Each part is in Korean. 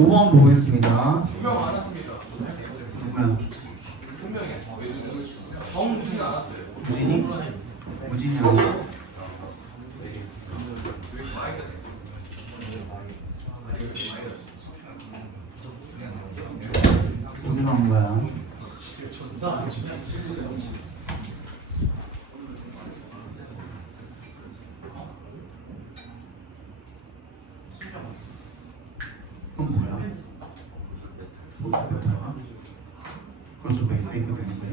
5번 보겠습니다. 2명 많았습니다. 누구야? 2명이야. 정무진 안 왔어요. 무진이? 무진이 아니야? 어디 나온 거야? 그건 뭐야? 몇 회야? 그것도 메시지가 되는 거야?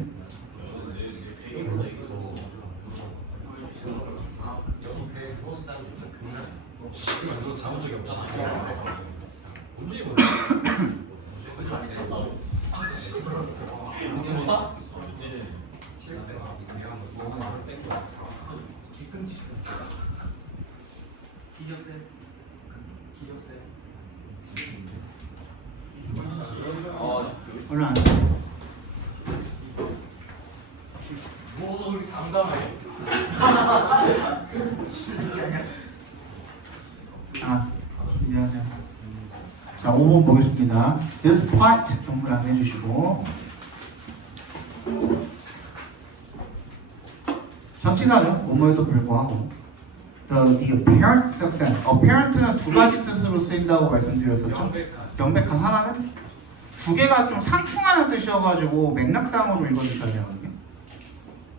이거 잡은 적이 없잖아. 언제 입었어? 얼른 안 뭐 우리 담담해. 안녕하세요. 자, 5번 보겠습니다. Despite 동그라미 해주시고 전치사죠. 뭐뭐에도 불구하고 the apparent success. apparent는 두 가지 뜻으로 쓰인다고 말씀드렸었죠. 명백한 하나는 두 개가 좀 상충하는 뜻이어가지고 맥락상으로 읽어주셔야 되거든요.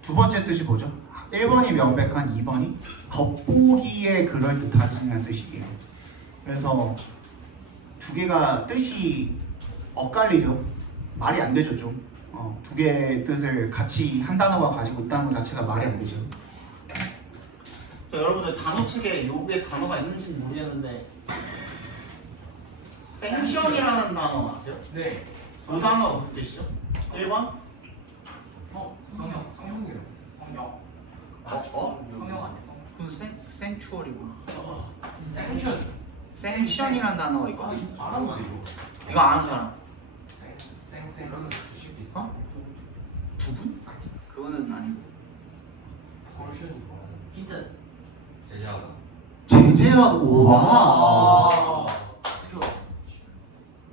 두 번째 뜻이 뭐죠? 1번이 명백한, 2번이 겉보기에 그럴듯하다는 뜻이에요. 그래서 두 개가 뜻이 엇갈리죠. 말이 안 되죠 좀. 두 개의 뜻을 같이 한 단어가 가지고 있다는 것 자체가 말이 안 되죠. 자, 여러분들 단어책에 요게 단어가 있는지는 모르겠는데 생션이라는 단어 아세요? 네. 그 단어 무슨 뜻이죠? 1번? 성형이요. 성형. 성형 아니야? 그 생추얼이구나. 생션. 생션이라는 단어가 아, 있거든요. 이거 알아는 이거. 이거 아는 사람? 생생. 그러면 주식 비슷. 어? 부분? 그거는 아니고. 포션이 뭐? 힌트 제자하다. 제재와 와.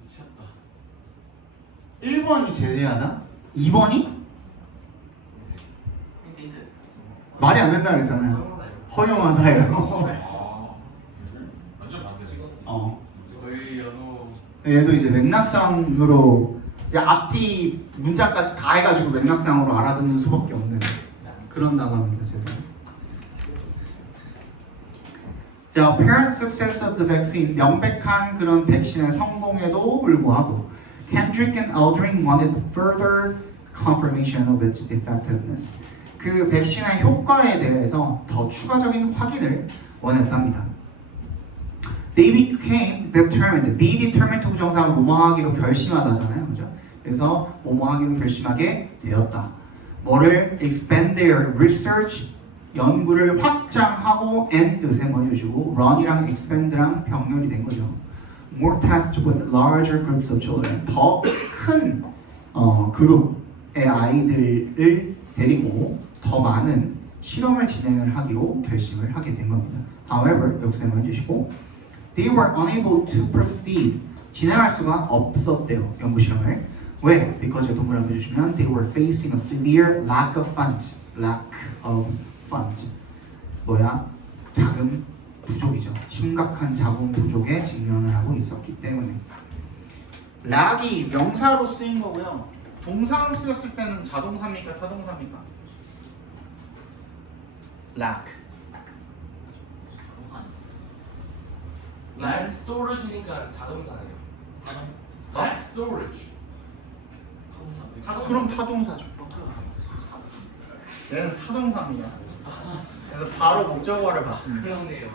미쳤다. 1번이 제재하다? 2번이? 힌트 말이 안 된다 그랬잖아요. 허용하다예요. 완전 반대지. 거의 연호 얘도 이제 맥락상으로 이제 앞뒤 문자까지 다 해가지고 맥락상으로 알아듣는 수밖에 없는 그런 단어입니다. 제가. The apparent success of the vaccine, 명백한 그런 백신의 성공에도 불구하고 Kendrick and Aldring wanted further confirmation of its effectiveness. 그 백신의 효과에 대해서 더 추가적인 확인을 원했답니다. They became determined. Be determined 부정사는 뭐뭐하기로 결심하다잖아요, 그죠? 그래서 뭐뭐하기로 결심하게 되었다. 뭐를 expand their research, 연구를 확장하고 and 뜻에 뭐 해주시고 run이랑 expand랑 병렬이 된 거죠. More tasks with larger groups of children. 더 큰 그룹의 아이들을 데리고 더 많은 실험을 진행을 하기로 결심을 하게 된 겁니다. However, 여기서 뭐 해주시고 They were unable to proceed. 진행할 수가 없었대요. 연구 실험을. 왜? Because 동그라미 해주시면 They were facing a severe lack of funds. Lack of funds. 뭐야? 자금 부족이죠. 심각한 자금 부족에 직면을 하고 있었기 때문에. lack이 명사로 쓰인 거고요. 동사로 쓰였을 때는 자동사입니까? 타동사입니까? lack. land storage니까 자동사네요. land storage. 그럼 타동사죠. 얘는 타동사입니다. 그래서 바로 목적어를 봤습니다. 그러네요.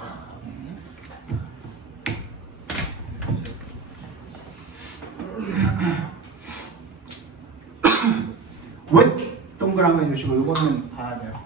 with 동그라미 해주시고 이거는 봐야 돼요.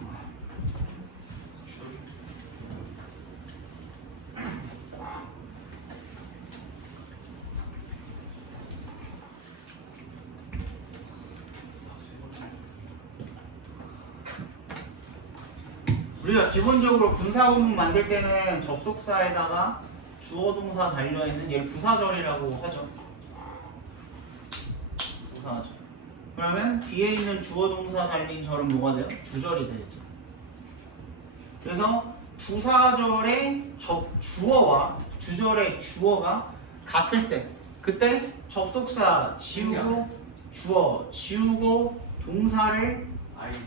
우리가 기본적으로 군사구문 만들 때는 접속사에다가 주어 동사 달려있는 얘를 부사절이라고 하죠. 부사죠. 그러면 뒤에 있는 주어 동사 달린 절은 뭐가 돼요? 주절이 되겠죠. 그래서 부사절의 주어와 주절의 주어가 같을 때 그때 접속사 지우고 주어 지우고 동사를 ING.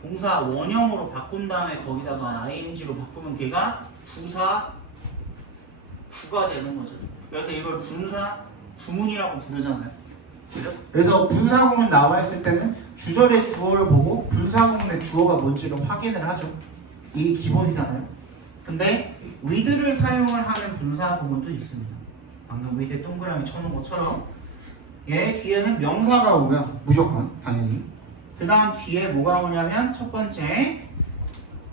동사 원형으로 바꾼 다음에 거기다가 ing로 바꾸면 걔가 부사 구가 되는 거죠. 그래서 이걸 분사 구문이라고 부르잖아요. 그죠? 그래서 분사구문 나와 있을 때는 주절의 주어를 보고 분사구문의 주어가 뭔지를 확인을 하죠. 이게 기본이잖아요. 근데 with를 사용을 하는 분사구문도 있습니다. 방금 위에 동그라미 쳐놓은 것처럼 얘 뒤에는 명사가 오면 무조건 당연히 그 다음 뒤에 뭐가 오냐면 첫 번째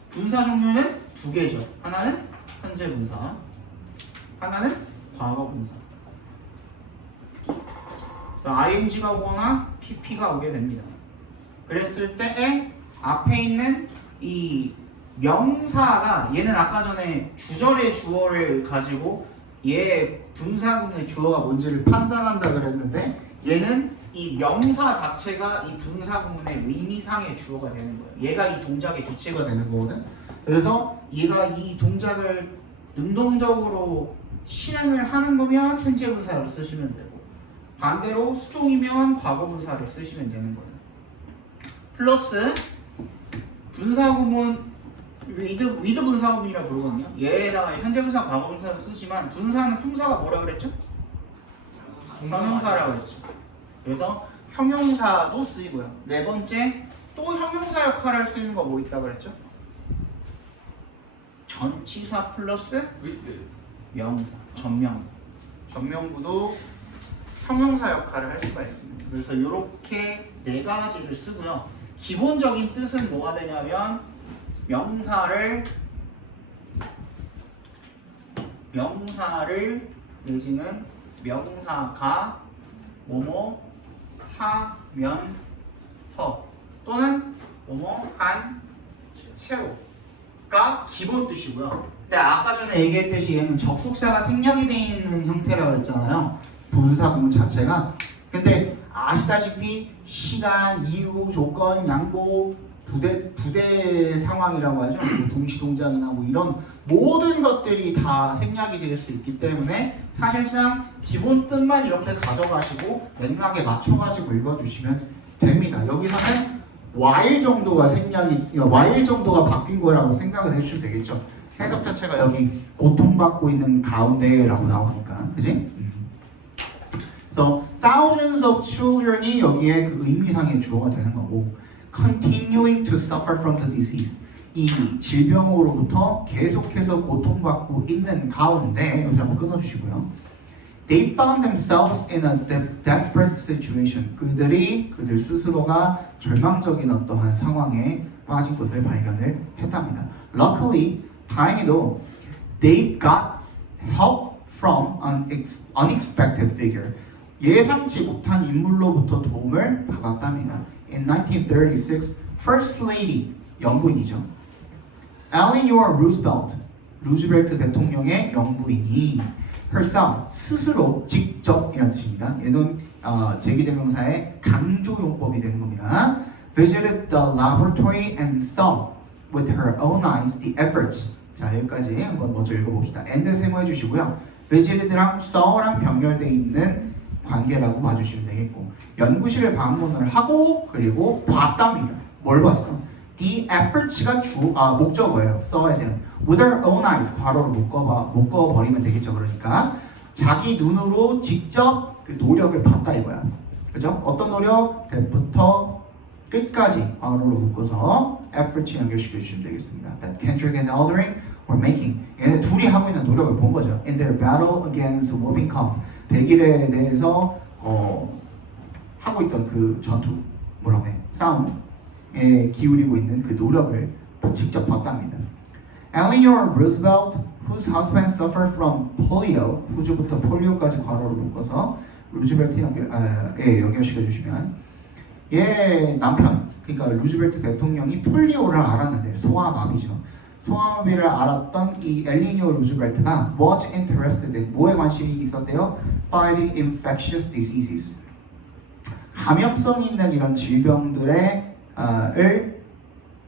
분사 종류는 두 개죠. 하나는 현재 분사, 하나는 과거 분사. 그래서 ing가 오거나 pp가 오게 됩니다. 그랬을 때에 앞에 있는 이 명사가 얘는 아까 전에 주절의 주어를 가지고 얘 분사구문의 주어가 뭔지를 판단한다 그랬는데 얘는 이 명사 자체가 이 분사구문의 의미상의 주어가 되는 거예요. 얘가 이 동작의 주체가 되는 거거든. 그래서 얘가 이 동작을 능동적으로 실행을 하는 거면 현재 분사를 쓰시면 되고 반대로 수동이면 과거 분사를 쓰시면 되는 거예요. 플러스 분사구문 위드 분사구문이라고 부르거든요. 얘에다가 현재 분사, 과거 분사를 쓰지만 분사는 품사가 뭐라 그랬죠? 형용사라고 했죠. 그래서 형용사도 쓰이고요. 네 번째 또 형용사 역할을 할 수 있는 거 뭐 있다 그랬죠? 전치사 플러스 with. 명사, 전명구도 형용사 역할을 할 수가 있습니다. 그래서 이렇게 네 가지를 쓰고요. 기본적인 뜻은 뭐가 되냐면 명사를 내지는 명사가 뭐뭐 하면서 또는 뭐뭐 한 채로가 기본 뜻이고요. 근데 아까 전에 얘기했듯이 얘는 접속사가 생략이 되어 있는 형태라고 했잖아요. 분사구문 자체가. 근데 아시다시피 시간, 이유, 조건, 양보, 부대 상황이라고 하죠. 동시 동작이나 뭐 이런 모든 것들이 다 생략이 될 수 있기 때문에 사실상 기본 뜻만 이렇게 가져가시고 맥락에 맞춰가지고 읽어주시면 됩니다. 여기서는 while 정도가 while 정도가 바뀐 거라고 생각을 해주시면 되겠죠. 해석 자체가 여기 고통받고 있는 가운데라고 나오니까, 그지? 그래서 thousands of children이 여기에 그 의미상의 주어가 되는 거고, continuing to suffer from the disease. 이 질병으로부터 계속해서 고통받고 있는 가운데 여기서 한번 끊어주시고요. They found themselves in a desperate situation. 그들 스스로가 절망적인 어떠한 상황에 빠진 것을 발견을 했답니다. Luckily, 다행히도 they got help from an unexpected figure. 예상치 못한 인물로부터 도움을 받았답니다. In 1936, First Lady, 영부인이죠. Eleanor Roosevelt, 루즈벨트 대통령의 영부인이 herself, 스스로, 직접 이라는 뜻입니다. 얘는 제기대명사의 강조용법이 되는 겁니다. Visited the laboratory and saw with her own eyes the efforts. 자, 여기까지 한번 먼저 읽어봅시다. and 세모해 주시고요. visited랑 saw랑 병렬되어 있는 관계라고 봐주시면 되겠고, 연구실을 방문을 하고 그리고 봤답니다. 뭘 봤어? The efforts가 목적어예요. saw에 대한 with her own eyes 괄호로 묶어버리면 되겠죠. 그러니까 자기 눈으로 직접 그 노력을 봤다 이거야. 그죠? 어떤 노력? 대부터 끝까지 괄호로 묶어서 efforts 연결시켜 주시면 되겠습니다. That Kendrick and Aldering were making. 얘네 둘이 하고 있는 노력을 본 거죠. In their battle against whooping cough. 백일에 대해서 하고 있던 그 전투, 뭐라고 해? 싸움에 기울이고 있는 그 노력을 직접 봤답니다. Eleanor Roosevelt, whose husband suffered from polio, whose부터 폴리오까지 괄호로 묶어서 루즈벨트 연결시켜 주시면 얘 남편, 그러니까 루즈벨트 대통령이 폴리오를 알았는데 소아마비죠. 소아마비를 알았던 이 엘리니오 루즈벨트가 was interested in 뭐에 관심이 있었대요? Fighting infectious diseases. 감염성 있는 이런 질병들에 을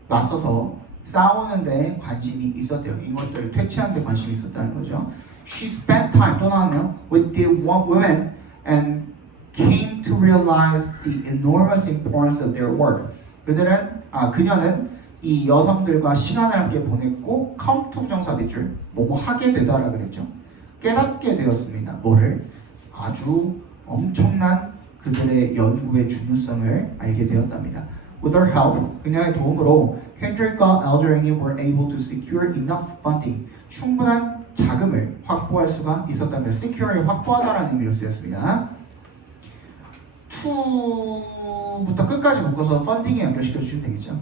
맞서서 싸우는데 관심이 있었대요. 이것들을 퇴치하는 데 관심이 있었다는 거죠. She spent time, 또 나왔네요, with the women and came to realize the enormous importance of their work. 그녀는 이 여성들과 시간을 함께 보냈고 come to 부정사 밑줄 뭐뭐 하게 되다라 그랬죠. 깨닫게 되었습니다. 뭐를? 아주 엄청난 그들의 연구의 중요성을 알게 되었답니다. With her help, 그녀의 도움으로 Kendrick과 Aldering이 were able to secure enough funding, 충분한 자금을 확보할 수가 있었답니다. Secure이 확보하다라는 의미로 쓰였습니다. to부터 끝까지 묶어서 funding에 연결시켜 주시면 되겠죠.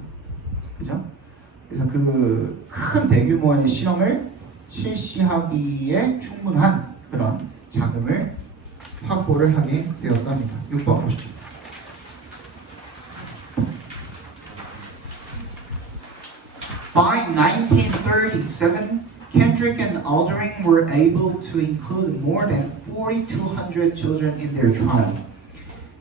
그죠? 그래서 그 큰 대규모의 실험을 실시하기에 충분한 그런 자금을 확보를 하게 되었답니다. 6번 보시죠. By 1937, Kendrick and Aldering were able to include more than 4,200 children in their trial.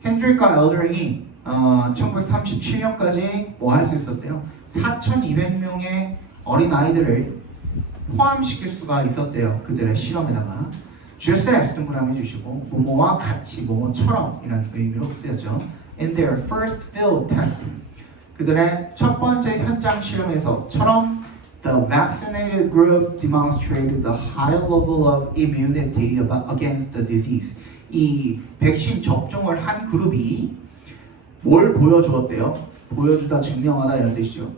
켄드릭과 엘더링이 1937년까지 뭐 할 수 있었대요? 4,200명의 어린 아이들을 포함시킬 수가 있었대요. 그들의 실험에다가. GSS 동그라미 해주시고 뭐뭐와 같이 뭐뭐처럼 이라는 의미로 쓰였죠. In their first field testing, 그들의 첫 번째 현장 실험에서처럼 the vaccinated group demonstrated the high level of immunity against the disease. 이 백신 접종을 한 그룹이 뭘 보여주었대요? 보여주다, 증명하다 이런 뜻이죠.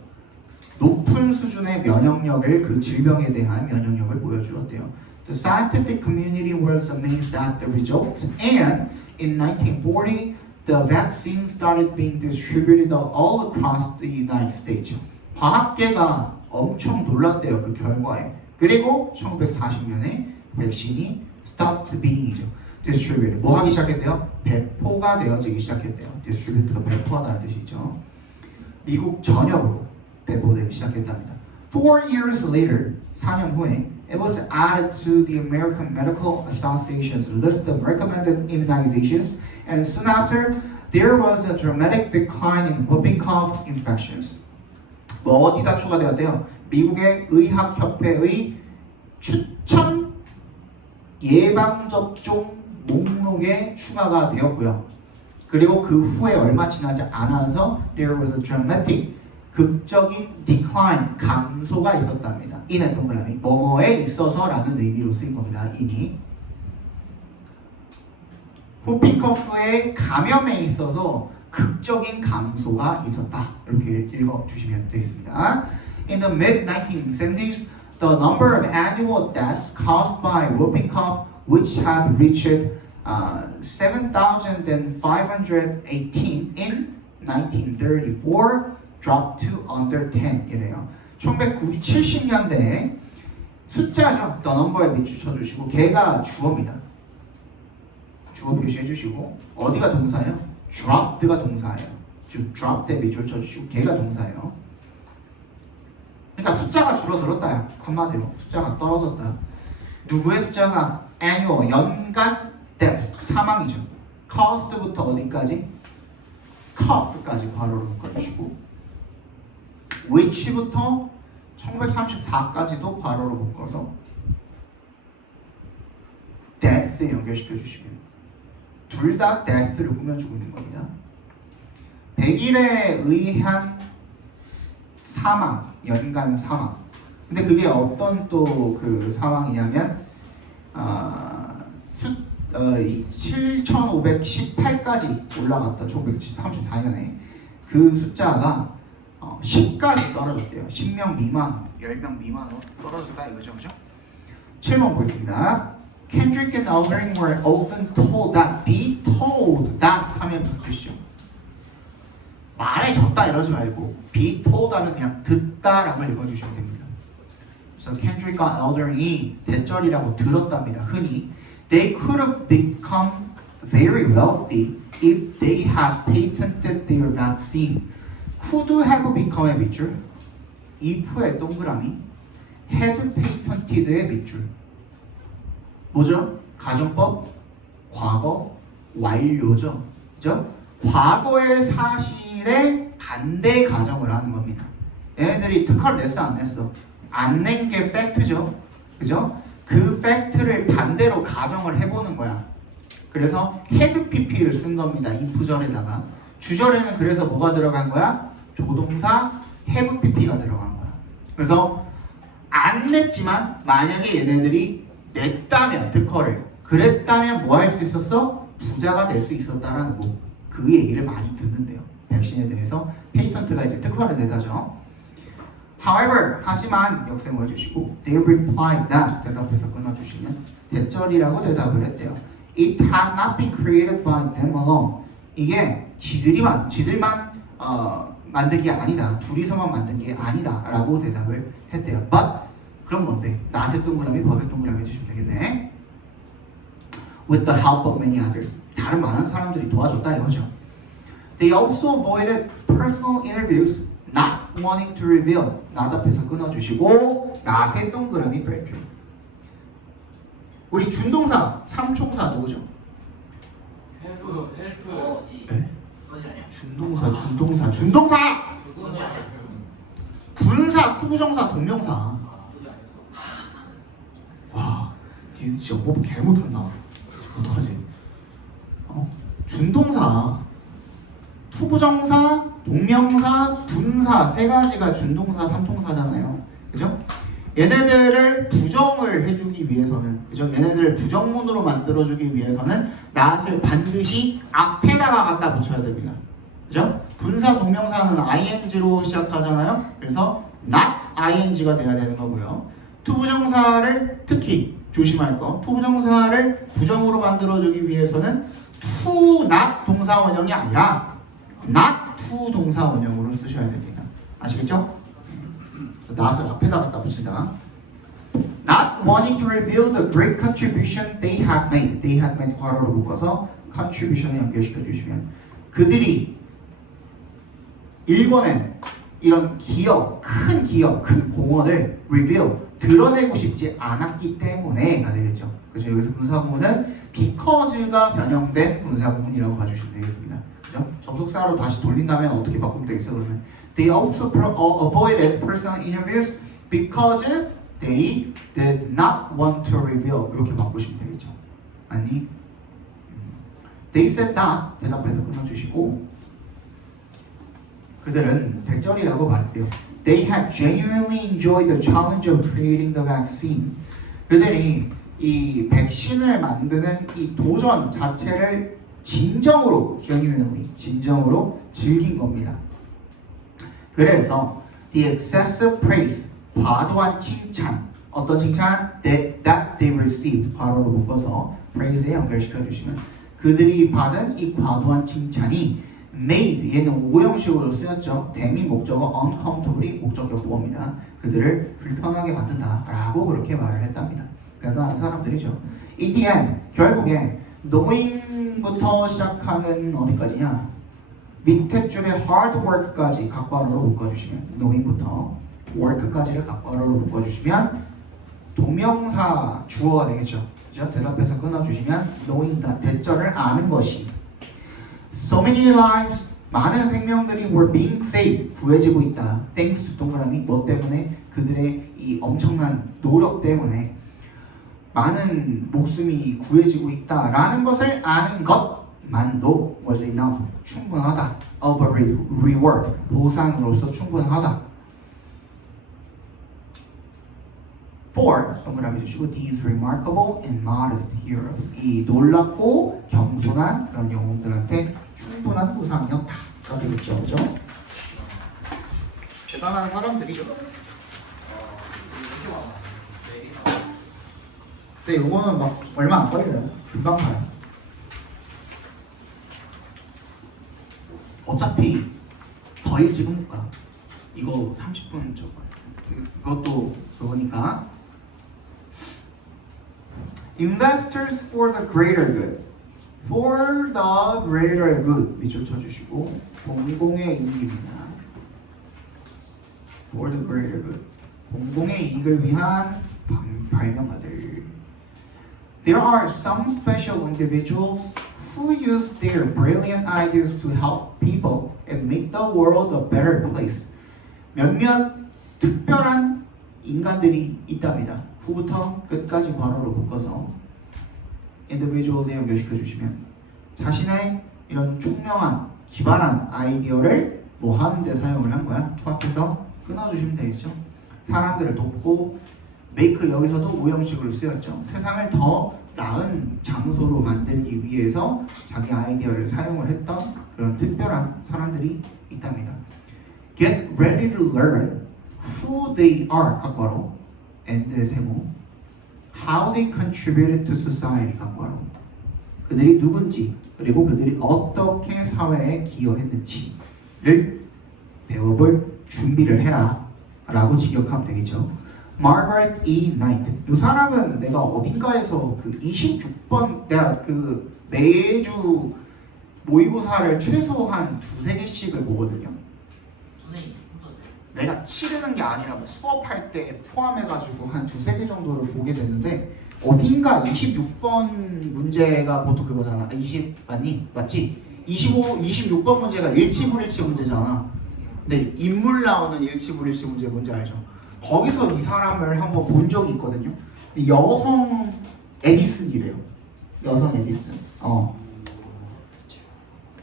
높은 수준의 면역력을, 그 질병에 대한 면역력을 보여주었대요. The scientific community was amazed at the result, and in 1940, the vaccine started being distributed all across the United States. 과학계가 엄청 놀랐대요, 그 결과에. 그리고 1940년에 백신이 stopped being이죠. distributed. 뭐 하기 시작했대요? 배포가 되어지기 시작했대요. distributed가 배포하다는 뜻이죠. 미국 전역으로 배포되기 시작했답니다. 4 years later, 4년 후에 it was added to the American Medical Association's list of recommended immunizations, and soon after, there was a dramatic decline in whooping cough infections. 뭐 어디다 추가되었대요? 미국의 의학협회의 추천 예방접종 목록에 추가가 되었고요. 그리고 그 후에 얼마 지나지 않아서 there was a dramatic, 극적인 decline, 감소가 있었답니다. 이는 동그라미 뭐뭐에 있어서라는 의미로 쓰인 겁니다. 이니 후핑커프의 감염에 있어서 극적인 감소가 있었다. 이렇게 읽어주시면 되겠습니다. In the mid-1970s, the number of annual deaths caused by whooping cough, which had reached 7,518 in 1934, dropped to under 10 이래요. 1970년대에 숫자죠. the number에 밑줄 쳐주시고 걔가 주어입니다. 주어 표시해 주시고 어디가 동사예요? dropped가 동사예요. dropped에 밑줄 쳐주시고 걔가 동사예요. 그러니까 숫자가 줄어들었다. 한마디로 숫자가 떨어졌다. 누구의 숫자가 annual, 연간 death, 사망이죠. caused부터 어디까지? cough까지 괄호로 묶어주시고 which부터 1934까지도 괄호로 묶어서 death에 연결시켜 주시면 둘 다 death를 꾸며주고 있는 겁니다. 100일에 의한 사망, 연간 사망. 근데 그게 어떤 또 그 사망이냐면 7,518까지 올라갔다. 1934년에 그 숫자가 10까지 떨어졌대요. 10명 미만, 10명 미만으로 떨어졌다 이거죠, 그죠? 7번 보겠습니다. Kendrick and Aldering were often told that, be told that 하면 무슨 뜻이죠? 말해줬다 이러지 말고 be told 하면 그냥 듣다라고 읽어주시면 됩니다. 그래서 Kendrick과 Aldering이 대절이라고 들었답니다. 흔히 they could have become very wealthy if they had patented their vaccine. could have become의 밑줄, if의 동그라미, had patented의 밑줄. 뭐죠? 가정법, 과거, 완료죠. 그죠? 과거의 사실에 반대 가정을 하는 겁니다. 얘네들이 특허를 냈어 안 냈어? 안 낸 게 팩트죠. 그죠? 그 팩트를 반대로 가정을 해보는 거야. 그래서 헤드 PP를 쓴 겁니다. 이 부절에다가. 주절에는 그래서 뭐가 들어간 거야? 조동사 have PP가 들어간 거야. 그래서 안 냈지만 만약에 얘네들이 냈다면 특허를 그랬다면 뭐 할 수 있었어? 부자가 될 수 있었다라는 거. 그 얘기를 많이 듣는데요. 백신에 대해서 페이턴트가 이제 특허를 내다죠. However, 하지만 역생을 해주시고 they replied that 대답해서 끊어주시면 대절이라고 대답을 했대요. It had not been created by them alone. 이게 지들만 만든 게 아니다. 둘이서만 만든 게 아니다 라고 대답을 했대요. But 그럼 뭔데? not의 동그라미, but의 동그라미 해주시면 되겠네. With the help of many others. 다른 많은 사람들이 도와줬다 이거죠. They also avoided personal interviews, not wanting to reveal. not 앞에서 끊어주시고 not의 동그라미 발표. 우리 준동사, 삼총사 누구죠? 헬프 헬프 네? 그것이 아니야. 준동사! 그것이 아니야. 분사, 투부정사, 동명사. 그것이 아니었어. 와, 니들 진짜 뭐 개 못한다. 어떡하지? 준동사, 투부정사, 동명사, 분사 세 가지가 준동사, 삼총사잖아요. 그죠? 얘네들을 부정을 해주기 위해서는, 그죠? 얘네들을 부정문으로 만들어주기 위해서는 not을 반드시 앞에다가 갖다 붙여야 됩니다. 그죠? 분사, 동명사는 ing로 시작하잖아요. 그래서 not ing가 돼야 되는 거고요. 투부정사를 특히 조심할 거. 투부정사를 부정으로 만들어주기 위해서는 to not 동사 원형이 아니라 not to 동사 원형으로 쓰셔야 됩니다. 아시겠죠? not을 앞에다 갖다 붙인다. Not wanting to reveal the great contribution they had made. They had made 괄호로 묶어서 contribution을 연결시켜 주시면 그들이 일궈낸 이런 기업, 큰 공헌을 reveal, 드러내고 싶지 않았기 때문에가 되겠죠. 그죠? 여기서 분사구문은 because가 변형된 분사구문이라고 봐주시면 되겠습니다. 그죠? 접속사로 다시 돌린다면 어떻게 바꾸면 되겠어? 그러면 They also avoided personal interviews because they did not want to reveal. 이렇게 바꾸시면 되겠죠. 아니, They said that 대답해서 끊어주시고 그들은 대절이라고 말했대요. They had genuinely enjoyed the challenge of creating the vaccine. 그들이 이 백신을 만드는 이 도전 자체를 진정으로 즐긴 겁니다. 그래서 the excessive praise, 과도한 칭찬, 어떤 칭찬? that they received, 괄호로 묶어서 praise에 연결시켜 주시면 그들이 받은 이 과도한 칭찬이 made, 얘는 오형식으로 쓰였죠. 대미 목적어 uncomfortably 목적격 보어입니다. 그들을 불편하게 만든다라고 그렇게 말을 했답니다. 대단한 사람들이죠. In the end, 결국에 knowing부터 시작하는 어디까지냐? 밑에 줄에 hard work까지 각괄호로 묶어주시면 knowing부터 work까지를 각괄호로 묶어주시면 동명사 주어가 되겠죠. 그죠? 대답해서 끊어주시면 knowing that 대절을 아는 것이 So many lives, 많은 생명들이 were being saved, 구해지고 있다. Thanks to 동그라미, 뭐 때문에? 그들의 이 엄청난 노력 때문에 많은 목숨이 구해지고 있다라는 것을 아는 것만도 was enough, 충분하다. Of a reward, 보상으로서 충분하다. For, 동그라미 주시고 these remarkable and modest heroes, 이 놀랍고 겸손한 그런 영웅들한테 충분한 보상이었다가 되겠죠, 그죠? 대단한 사람들이죠. 근데 이거는 막 얼마 안 걸려요. 금방 가요. 어차피 더 일찍은 못 가. 이거 30분 저거. 이것도 그거니까. Investors for the greater good. For the greater good. 밑줄 쳐주시고 공공의 이익입니다. For the greater good. 공공의 이익을 위한 발명가들. There are some special individuals who use their brilliant ideas to help people and make the world a better place. 몇몇 특별한 인간들이 있답니다. 후부터 끝까지 괄호로 묶어서 individuals에 연결시켜 주시면 자신의 이런 총명한 기발한 아이디어를 뭐 하는데 사용을 한 거야? to 앞에서 끊어주시면 되겠죠. 사람들을 돕고 make 여기서도 오형식으로 쓰였죠. 세상을 더 나은 장소로 만들기 위해서 자기 아이디어를 사용을 했던 그런 특별한 사람들이 있답니다. Get ready to learn who they are 각괄호 and 세모 how they contributed to society 각괄호 그들이 누군지 그리고 그들이 어떻게 사회에 기여했는지를 배워볼 준비를 해라 라고 직역하면 되겠죠. Margaret E. Knight 이 사람은 내가 어딘가에서 그 26번 내가 그 매주 모의고사를 최소한 2-3개씩을 보거든요. 선생님 혼자세요? 내가 치르는 게 아니라 뭐 수업할 때 포함해가지고 한 2-3개 정도를 보게 되는데 어딘가 26번 문제가 보통 그거잖아. 20 맞니? 맞지? 26번 문제가 일치불일치 문제잖아. 근데 인물 나오는 일치불일치 문제 뭔지 알죠? 거기서 이 사람을 한번 본 적이 있거든요. 여성 에디슨이래요. 여성 에디슨.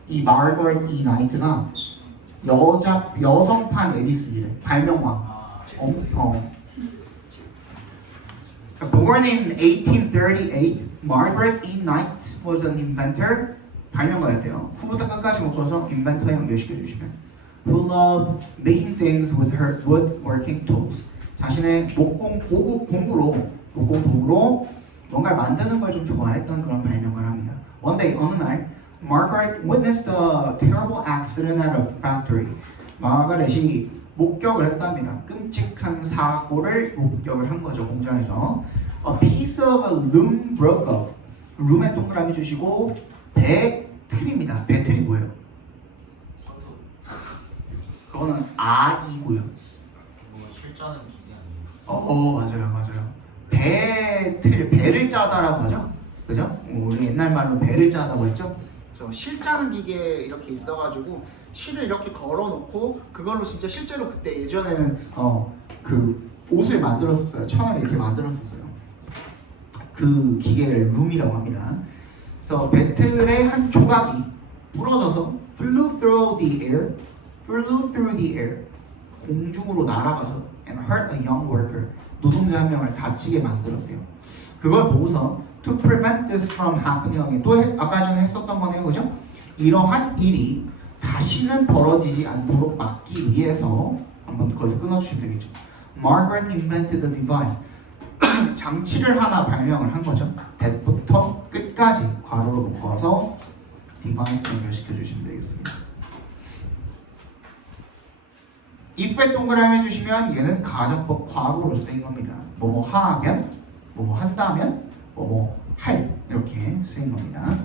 이 마거릿 E. 나이트가 여성판 에디슨이래. 발명왕. Born in 1838, Margaret E. Knight was an inventor. 발명가였대요. 후부터 끝까지 묶어서 inventor에 연결시켜 주시면 who loved making things with her woodworking tools. 자신의 고급 도구로 뭔가를 만드는 걸 좀 좋아했던 그런 발명가랍니다. One day, 어느 날, Margaret witnessed a terrible accident at a factory. 마가렛이 목격을 했답니다. 끔찍한 사고를 목격을 한 거죠, 공장에서. A piece of a loom broke off. 룸에 동그라미 주시고 배틀입니다. 배틀이 뭐예요? 선수. 그거는 아이고요. 뭐 실전은 기대 아니에요? 맞아요. 배를 짜다라고 하죠. 그죠? 우리 옛날 말로 배를 짜다고 했죠. 그래서 실 짜는 기계 이렇게 있어가지고 실을 이렇게 걸어놓고 그걸로 진짜 실제로 그때 예전에는 그 옷을 만들었었어요. 천을 이렇게 만들었었어요. 그 기계를 룸이라고 합니다. 그래서 배틀의 한 조각이 부러져서 flew through the air 공중으로 날아가서 and hurt a young worker 노동자 한 명을 다치게 만들었대요. 그걸 보고서 to prevent this from happening 또 아까 전에 했었던 거네요, 그죠? 이러한 일이 다시는 벌어지지 않도록 막기 위해서 한번 거기서 끊어주시면 되겠죠. Margaret invented the device. 장치를 하나 발명을 한 거죠. that부터 끝까지 괄호로 묶어서 device 연결시켜 주시면 되겠습니다. if에 동그라미 해주시면 얘는 가정법 과거로 쓰인 겁니다. 뭐뭐 하면, 뭐뭐 한다면, 뭐뭐 할 이렇게 쓰인 겁니다.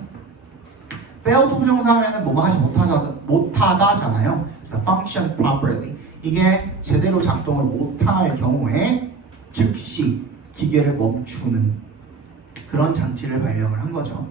fail to 부정사하면은 뭐뭐 하지 못하다잖아요. 그래서 function properly 이게 제대로 작동을 못할 경우에 즉시 기계를 멈추는 그런 장치를 발명을 한 거죠.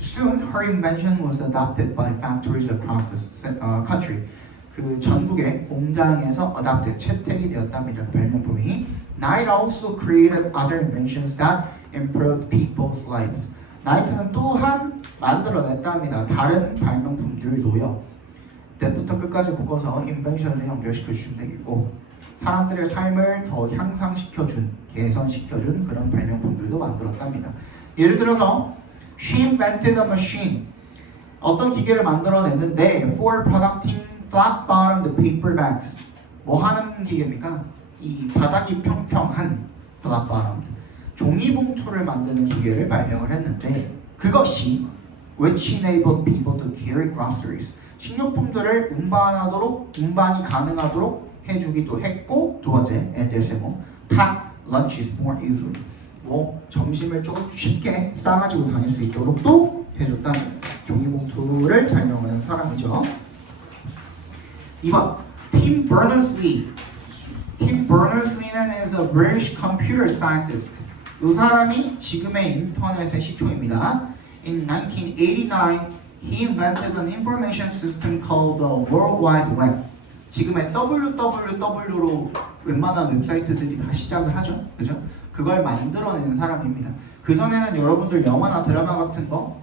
Soon her invention was adopted by factories across the country. 그 전국의 공장에서 adopted 채택이 되었답니다. 그 발명품이. Knight also created other inventions that improved people's lives. 나이트는 또한 만들어냈답니다. 다른 발명품들도요. 때부터 끝까지 묶어서 invention에 연결시켜 주시면 되겠고 사람들의 삶을 더 향상시켜준, 개선시켜준 그런 발명품들도 만들었답니다. 예를 들어서 She invented a machine. 어떤 기계를 만들어냈는데 for producing flat-bottomed paper bags. 뭐 하는 기계입니까? 이 바닥이 평평한 flat-bottomed 종이봉투를 만드는 기계를 발명을 했는데 그것이 which enabled people to carry groceries. 식료품들을 운반이 가능하도록 해주기도 했고 두 번째 and 세모 pack lunches more easily. 뭐 점심을 조금 쉽게 싸가지고 다닐 수 있도록 또 해줬다는 종이봉투를 발명한 사람이죠. 2번 Tim Berners-Lee. Tim Berners-Lee는 is a British computer scientist. 이 사람이 지금의 인터넷의 시초입니다. In 1989, he invented an information system called the World Wide Web. 지금의 www로 웬만한 웹사이트들이 다 시작을 하죠. 그죠? 그걸 만들어낸 사람입니다. 그전에는 여러분들 영화나 드라마 같은 거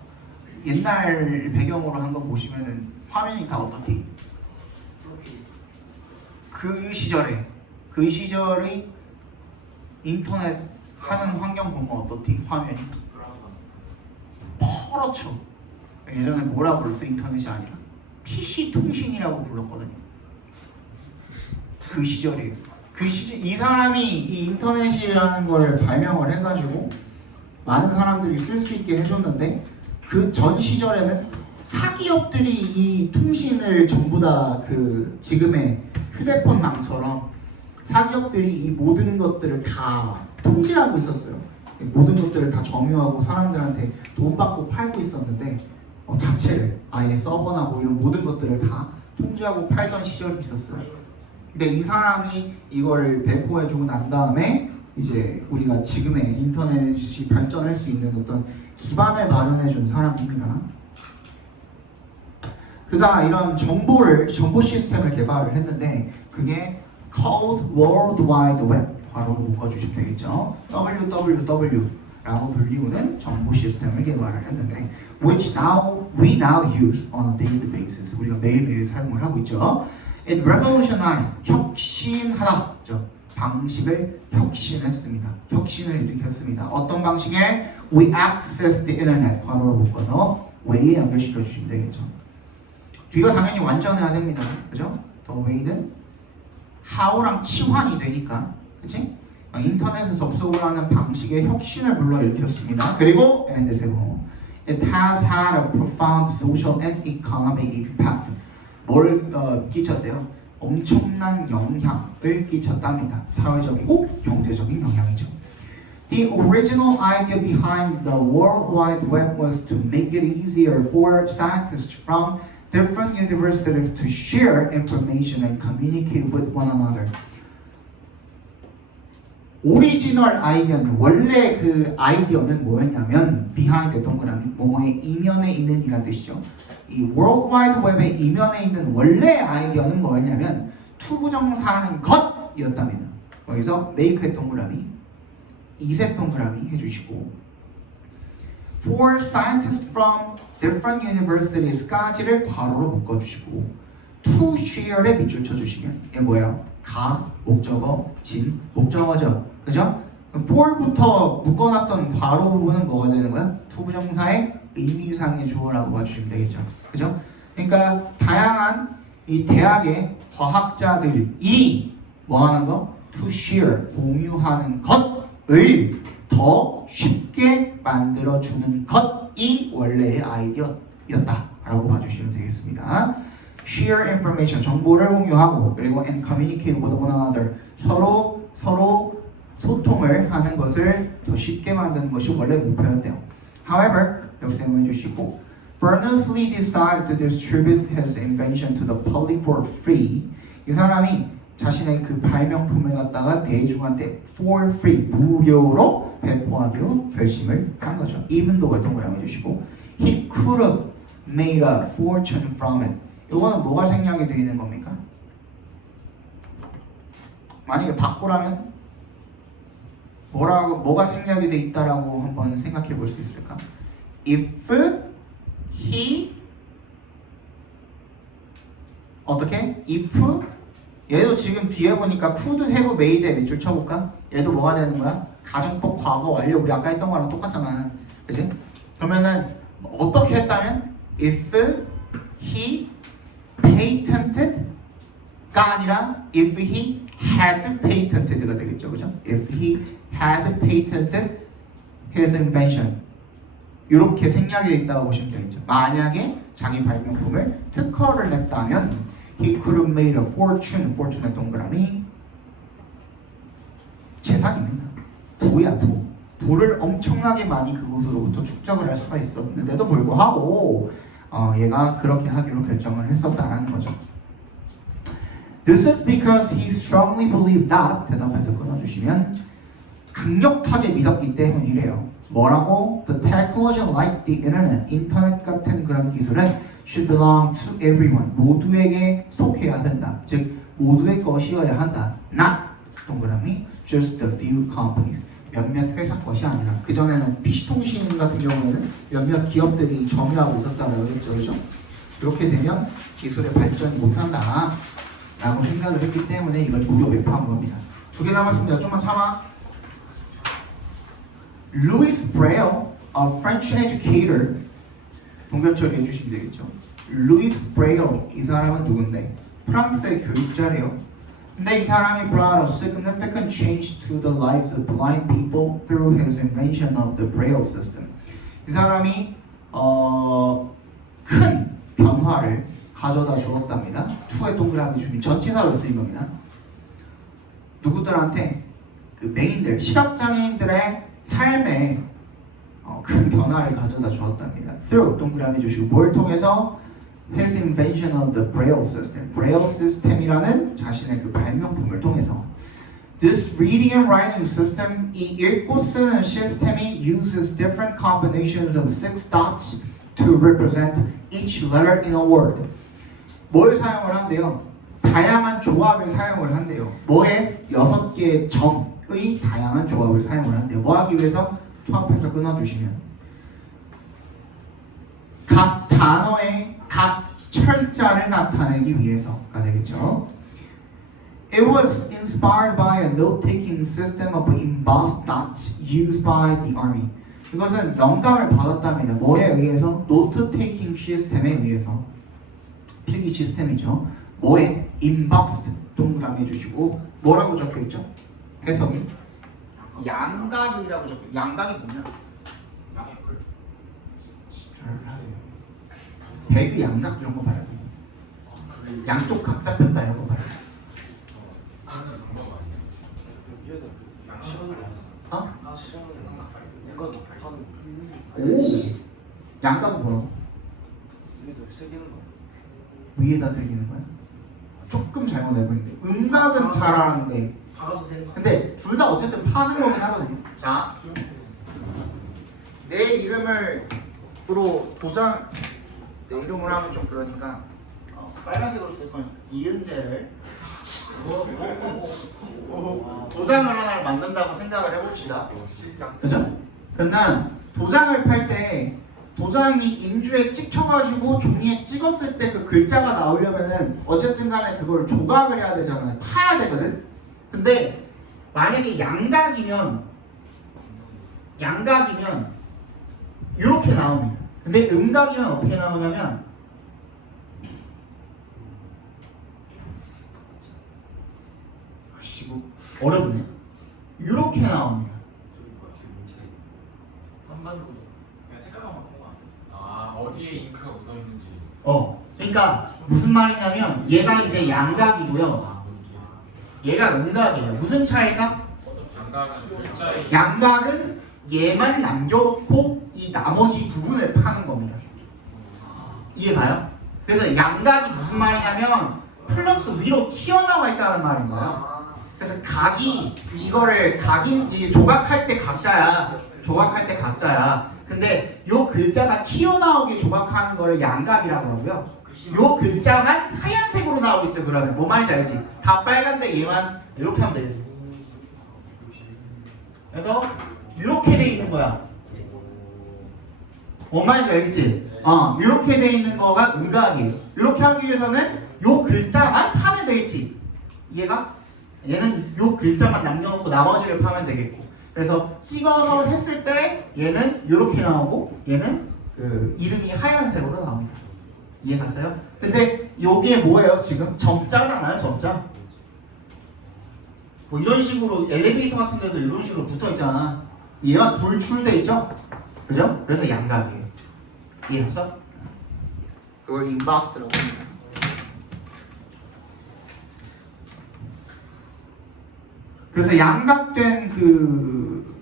옛날 배경으로 한 거 보시면은 화면이 다 어떻게? 그 시절의 인터넷 하는 환경 보면 어떻게? 화면이 퍼렇죠. 예전에 뭐라 불렀어? 인터넷이 아니라 PC 통신이라고 불렀거든요. 그 시절이에요. 이 사람이 이 인터넷이라는 걸 발명을 해가지고 많은 사람들이 쓸 수 있게 해줬는데 그 전 시절에는 사기업들이 이 통신을 전부 다 그 지금의 휴대폰망처럼 사기업들이 이 모든 것들을 다 통제하고 있었어요. 모든 것들을 다 점유하고 사람들한테 돈 받고 팔고 있었는데 자체를 아예 서버나 뭐 이런 모든 것들을 다 통제하고 팔던 시절이 있었어요. 근데 이 사람이 이거를 배포해주고 난 다음에 이제 우리가 지금의 인터넷이 발전할 수 있는 어떤 기반을 마련해준 사람입니다. 그가 이런 정보 시스템을 개발을 했는데 그게 called World Wide Web 바로 묶어주시면 되겠죠. WWW라고 불리우는 정보 시스템을 개발을 했는데 which we now use on a daily basis. 우리가 매일매일 사용을 하고 있죠. It revolutionized, 혁신하다. 방식을 혁신했습니다. 혁신을 일으켰습니다. 어떤 방식에? We access the internet. 괄호로 묶어서 way에 연결시켜 주시면 되겠죠. 뒤가 당연히 완전해야 됩니다. 그죠? 더 way는 how랑 치환이 되니까, 그치? 인터넷에 접속을 하는 방식의 혁신을 불러일으켰습니다. 그리고 and 세모, it has had a profound social and economic impact. 뭘 끼쳤대요? 엄청난 영향을 끼쳤답니다. 사회적이고 경제적인 영향이죠. The original idea behind the World Wide Web was to make it easier for scientists from different universities to share information and communicate with one another. 오리지널 아이디어는 원래 그 아이디어는 뭐였냐면 behind 동그라미 뭐뭐의 이면에 있는 이란 뜻이죠. 이 World Wide Web의 이면에 있는 원래 아이디어는 뭐였냐면 투부정사하는 것이었답니다. 거기서 make의 동그라미 이색 동그라미 해주시고 for scientists from different universities까지를 괄호로 묶어주시고 to share에 밑줄 쳐주시면 이게 뭐예요? 가, 목적어, 진, 목적어죠. 그죠? for부터 묶어놨던 괄호 부분은 뭐가 되는 거야? 투부정사의 의미상의 주어라고 봐주시면 되겠죠. 그죠? 그러니까 다양한 이 대학의 과학자들이 뭐 하는 거? to share, 공유하는 것을 더 쉽게 만들어주는 것이 원래의 아이디어였다라고 봐주시면 되겠습니다. Share information, 정보를 공유하고 그리고 and communicate with one another, 서로 소통을 하는 것을 더 쉽게 만드는 것이 원래 목표였대요. However, 여기서 해주시고 Berners-Lee decided to distribute his invention to the public for free. 이 사람이 자신의 그 발명품을 갖다가 대중한테 for free, 무료로 배포하기로 결심을 한 거죠. Even though 동그라미 해주시고 He could have made a fortune from it. 이거는 뭐가 생략이 되어 있는 겁니까? 만약에 바꾸라면 뭐가 생략이 되어 있다라고 한번 생각해 볼 수 있을까? If he 어떻게? If 얘도 지금 뒤에 보니까 could have made에 밑줄 쳐볼까? 얘도 뭐가 되는 거야? 가정법 과거 완료 우리 아까 했던 거랑 똑같잖아. 그치? 그러면은 어떻게 했다면? If he patented가 아니라 if he had patented가 되겠죠, 그죠? If he had patented his invention 이렇게 생략이 있다고 보시면 되겠죠. 만약에 자기 발명품을 특허를 냈다면 he could have made a fortune. fortune의 동그라미 재산입니다. 부야 부. 부를 엄청나게 많이 그곳으로부터 축적을 할 수가 있었는데도 불구하고 얘가 그렇게 하기로 결정을 했었다라는 거죠. This is because he strongly believed that 대답해서 끊어주시면 강력하게 믿었기 때문이래요. 뭐라고? The technology like the internet, 인터넷 같은 그런 기술은 should belong to everyone, 모두에게 속해야 된다. 즉 모두의 것이어야 한다. Not 동그라미 just a few companies, 몇몇 회사 것이 아니라. 그 전에는 PC통신 같은 경우에는 몇몇 기업들이 점유하고 있었다고 했죠, 그죠? 이렇게 되면 기술의 발전이 못한다 라고 생각을 했기 때문에 이걸 무료 배포한 겁니다. 2개 남았습니다. 좀만 참아. Louis Braille, a French educator. 동변 처리해 주시면 되겠죠. Louis Braille, 이 사람은 누군데? 프랑스의 교육자래요. 근데 이 사람이 brought a significant change to the lives of blind people through his invention of the Braille system. 이 사람이 큰 변화를 가져다 주었답니다. 투의 동그라미 주민 전치사로 쓰인 겁니다. 누구들한테? 그 메인들, 시각장애인들의 삶에 큰 변화를 가져다 주었답니다. Through 동그라미 주시고 뭘 통해서? His invention of the Braille system. Braille system이라는 자신의 그 발명품을 통해서. This reading and writing system, 이 읽고 쓰는 시스템이 uses different combinations of 6 dots to represent each letter in a word. 뭘 사용을 한대요? 다양한 조합을 사용을 한대요. 뭐에? 6개의 점의 다양한 조합을 사용을 한대요. 뭐 하기 위해서? 투합해서 끊어주시면 각 단어의 각 철자를 나타내기 위해서가 되겠죠. It was inspired by a note-taking system of embossed dots used by the army. 이것은 영감을 받았답니다. 뭐에 의해서? 노트-테이킹 시스템에 의해서. 필기 시스템이죠. 뭐에? embossed 동그라미 해주시고 뭐라고 적혀있죠? 해석이? 양각이라고 적혀있죠. 양각이 뭐냐? 잘 하세요. 배그 양각 이런 거 말고 양쪽 각 잡혔다 이런 거 말고. 쓰는 방법 아니에요? 오! 양각은 뭐라고? 위에다 새기는 거야? 조금 잘못 알고 있는데 음각은 잘 아는데 박아서 세는 근데 둘 다 어쨌든 파는 거긴 하거든요. 자, 내 이름으로 도장 내 이름을 하면 좀 그러니까 빨간색으로 쓸 거니까 이은재를 도장을 하나를 만든다고 생각을 해봅시다. 그죠? 그러면 도장을 팔 때 도장이 인주에 찍혀가지고 종이에 찍었을 때 그 글자가 나오려면은 어쨌든 간에 그걸 조각을 해야 되잖아요. 파야 되거든? 근데 만약에 양각이면 이렇게 나옵니다. 근데 음각이면 어떻게 나오냐면 아씨고 어렵네. 이렇게 나옵니다. 한반도 그냥 색깔만 바꾼 거 아니에요? 아 어디에 잉크가 묻어 있는지. 그러니까 무슨 말이냐면 얘가 이제 양각이고요. 얘가 음각이에요. 무슨 차이가? 양각은 글자에 양각은 얘만 남겨놓고 이 나머지 부분을 파는 겁니다. 이해가요? 그래서 양각이 무슨 말이냐면 플러스 위로 튀어나와 있다는 말인 거예요. 그래서 각이 이거를 각이 조각할 때 각자야. 조각할 때 각자야. 근데 요 글자가 튀어나오게 조각하는 거를 양각이라고 하고요. 요 글자만 하얀색으로 나오겠죠. 그러면 뭔 말인지 알지? 다 빨간데 얘만 이렇게 하면 되겠지. 그래서 이렇게 돼 있는 거야. 뭔 말인지 알겠지? 이렇게 돼 있는 거가 음각이에요. 이렇게 하기 위해서는 요 글자만 파면 되겠지. 이해가? 얘는 요 글자만 남겨놓고 나머지를 파면 되겠고. 그래서 찍어서 했을 때 얘는 이렇게 나오고 얘는 그 이름이 하얀색으로 나옵니다. 이해 갔어요? 근데 요게 뭐예요? 지금 점자잖아요. 점자. 뭐 이런 식으로 엘리베이터 같은 데도 이런 식으로 붙어 있잖아. 얘가 돌출돼 있죠? 그죠? 그래서 양각이에요. 이해했어? 그걸 인바스트라고 합니다. 그래서 양각된 그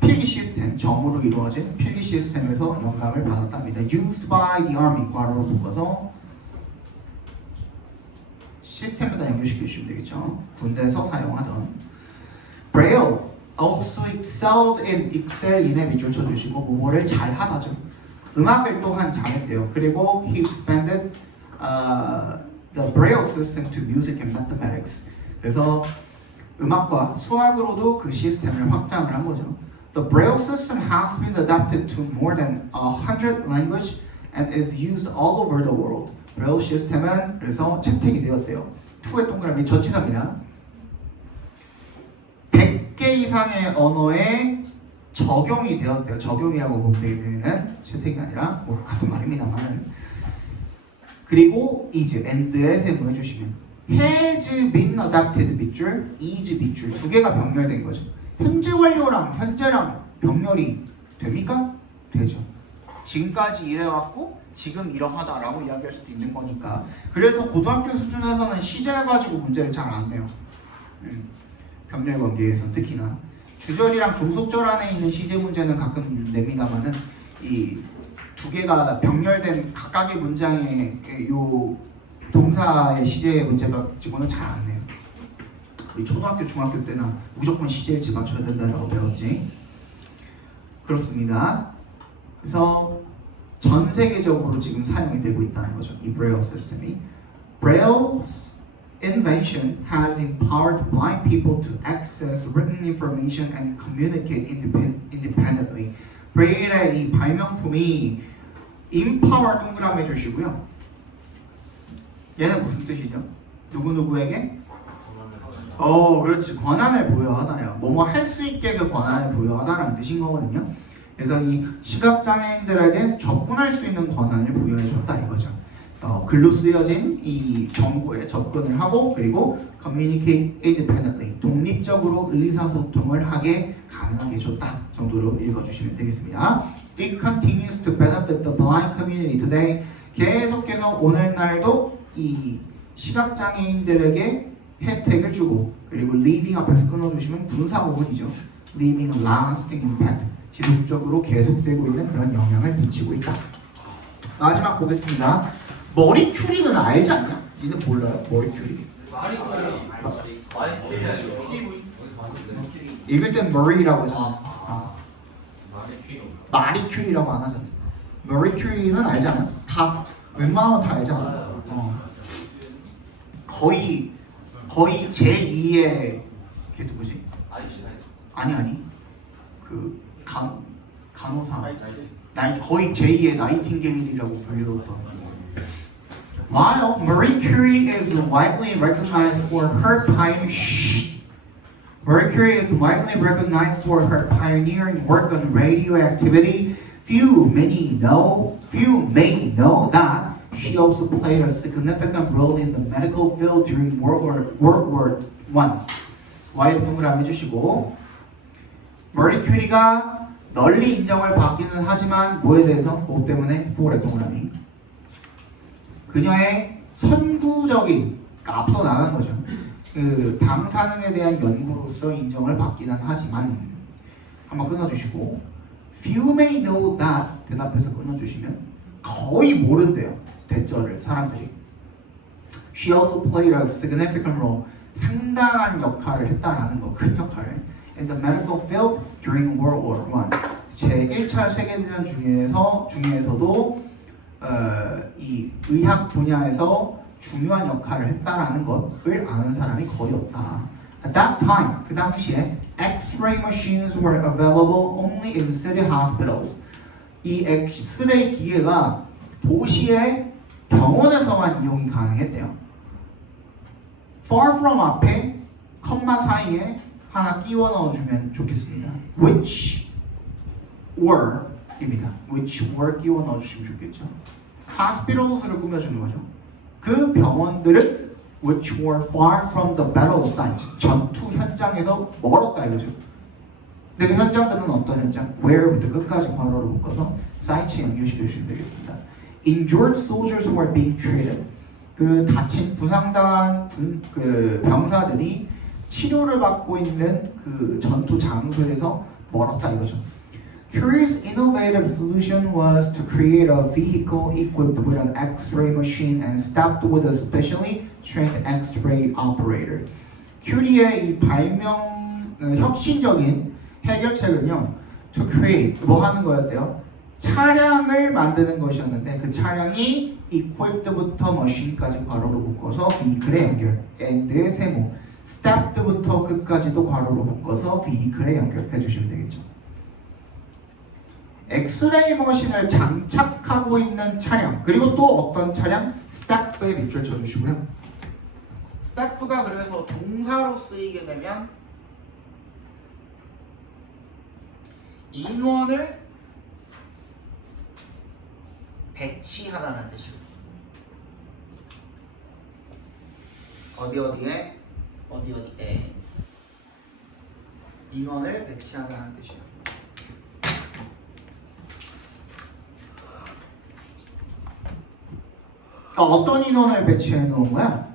필기 시스템, 점으로 이루어진 필기 시스템에서 영감을 받았답니다. Used by the army, 괄호로 묶어서 시스템에다 연결시켜 주시면 되겠죠. 군대에서 사용하던 Braille, also excelled in excel인에 밑줄 쳐주시고 뭐뭐를 잘하다죠. 음악을 또한 잘했대요. 그리고 he expanded the Braille system to music and mathematics. 그래서 음악과 수학으로도 그 시스템을 확장을 한 거죠. The Braille system has been adapted to more than 100 languages and is used all over the world. 브레일 시스템은 그래서 채택이 되었대요. 2의 동그라미 전치사입니다. 100개 이상의 언어에 적용이 되었대요. 적용이라고 보면 되는 채택이 아니라 뭐 같은 말입니다만. 그리고 is, and에 세모해 주시면 has been adapted 밑줄, is 밑줄 두 개가 병렬된 거죠. 현재 완료랑 현재랑 병렬이 됩니까? 되죠. 지금까지 이래왔고 지금 이러하다라고 이야기할 수도 있는 거니까. 그래서 고등학교 수준에서는 시제 가지고 문제를 잘 안 내요. 병렬 관계에서 특히나 주절이랑 종속절 안에 있는 시제 문제는 가끔 냅니다만은 이 두 개가 병렬된 각각의 문장의 요 동사의 시제 문제가 지고는 잘 안 내요. 우리 초등학교 중학교 때나 무조건 시제에 집 맞춰야 된다라고 배웠지. 그렇습니다. 그래서 전 세계적으로 지금 사용이 되고 있다는 거죠. 이 브레일 시스템이. Braille's invention has empowered blind people to access written information and communicate independently. 브레일의 이 발명품이 empower 동그라미 해주시고요. 얘는 무슨 뜻이죠? 누구누구에게? 그렇지. 권한을 부여하다요. 뭐뭐 할 수 있게 그 권한을 부여하다라는 뜻인 거거든요. 그래서 이 시각장애인들에게 접근할 수 있는 권한을 부여해줬다 이거죠. 글로 쓰여진 이 정보에 접근을 하고 그리고 communicate independently 독립적으로 의사소통을 하게 가능하게 줬다 정도로 읽어주시면 되겠습니다. It continues to benefit the blind community today. 계속해서 오늘날도 이 시각장애인들에게 혜택을 주고 그리고 leaving 앞에서 끊어주시면 분사구문이죠. leaving a lasting impact 지속적으로 계속되고 있는 그런 영향을 미치고 있다. 마지막 보겠습니다. 머리 큐리는 알지 않냐? 니는 몰라요? 머리 큐리. 말이 읽을 땐 머리라고 하잖아. 말이 퀴로. 마리 큐리라고 안 하잖아. 머리 큐리는 알지 않아? 다 웬만하면 다 알잖아. 거의 제2의 걔 누구지? 아니 그 간호사 거의 제2의 나이팅게일이라고 불리웠던. While Marie Curie is widely recognized for her pioneering work on radioactivity, few may know that she also played a significant role in the medical field during World War I. Y를 동그라미 해주시고 머리 큐리가 널리 인정을 받기는 하지만 뭐에 대해서? 뭐 때문에? for에 동그라미. 그녀의 선구적인 그러니까 앞서 나간 거죠. 그 방사능에 대한 연구로서 인정을 받기는 하지만 한번 끊어주시고 few may know that 대답해서 끊어주시면 거의 모른대요. 대절을 사람들이. She also played a significant role. 상당한 역할을 했다라는 거, 큰 역할을. In the medical field during World War I. 제1차 세계대전 중에서도 이 의학 분야에서 중요한 역할을 했다라는 것을 아는 사람이 거의 없다. At that time, 그 당시에 X-ray machines were available only in city hospitals. 이 엑스레이 기계가 도시의 병원에서만 이용이 가능했대요. Far from 앞에 컴마 사이에 하나 끼워 넣어주면 좋겠습니다. Which were 입니다. Which were 끼워 넣어주시면 좋겠죠. Hospitals를 꾸며주는 거죠. 그 병원들은 which were far from the battle site. 전투 현장에서 멀었다 이거죠. 근데 그 현장들은 어떤 현장? Where부터 끝까지 괄호로 묶어서 site에 연결시켜 주시면 되겠습니다. Injured soldiers were being treated. 그 다친 부상당한 그 병사들이 치료를 받고 있는 그 전투 장소에서 멀었다 이거죠. Curie's innovative solution was to create a vehicle equipped with an X-ray machine and staffed with a specially trained X-ray operator. 큐리의 이 발명 혁신적인 해결책은요. to create 뭐 하는 거였대요? 차량을 만드는 것이었는데 그 차량이 equipped부터 machine까지 괄호로 묶어서 vehicle에 연결. and의 세모. stepbu터 끝까지도 괄호로 묶어서 vehicle에 연결해 주시면 되겠죠. 엑스레이 머신을 장착하고 있는 차량 그리고 또 어떤 차량? step에 밑줄 쳐주시고요. step가 그래서 동사로 쓰이게 되면 인원을 배치하다는 뜻이에요. 어디에 인원을 배치하다는 뜻이에요. 어떤 인원을 배치해 놓은 거야?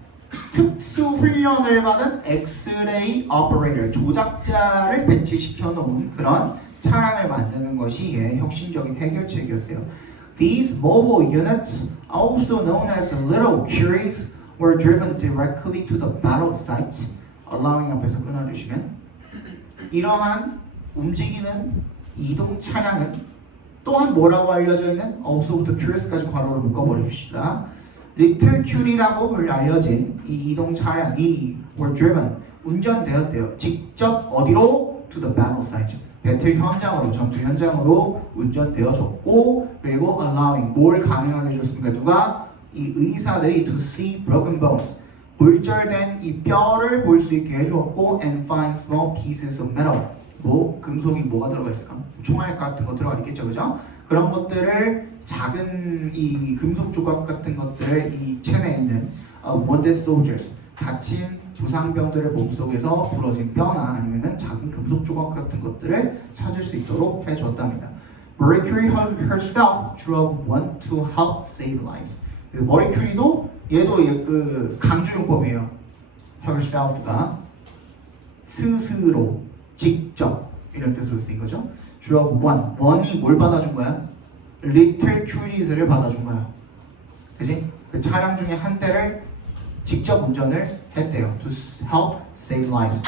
특수 훈련을 받은 엑스레이 오퍼레이터 조작자를 배치시켜 놓은 그런 차량을 만드는 것이 얘의 혁신적인 해결책이었대요. These mobile units, also known as little curies, were driven directly to the battle sites. allowing 앞에서 끊어주시면 이러한 움직이는 이동 차량은 또한 뭐라고 알려져 있는 also부터 curious까지 괄호로 묶어버립시다. Little Curie라고 알려진 이 이동 차량이 were driven 운전되었대요. 직접 어디로? To the battle site. 배틀 현장으로 전투 현장으로 운전되어졌고 그리고 allowing 뭘 가능하게 해줬습니까? 누가? 이 의사들이 to see broken bones 골절된 이 뼈를 볼 수 있게 해주었고 and find small pieces of metal 뭐 금속이 뭐가 들어가 있을까? 총알 같은 거 들어가 있겠죠, 그죠? 그런 것들을 작은 이 금속 조각 같은 것들을 이 체내에 있는 wounded soldiers 다친 부상병들의 몸속에서 부러진 뼈나 아니면은 작은 금속 조각 같은 것들을 찾을 수 있도록 해줬답니다. Marie Curie herself drove one to help save lives. 머리 큐리도 얘도 그 강조용법이에요. herself가 스스로, 직접 이런 뜻으로 쓰인 거죠. drove one이 뭘 받아준 거야? little curies를 받아준 거야. 그지? 그 차량 중에 한 대를 직접 운전을 했대요. To help save lives.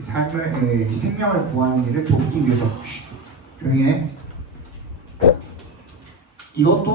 삶을 생명을 구하는 일을 돕기 위해서. 조용히 해. 이것도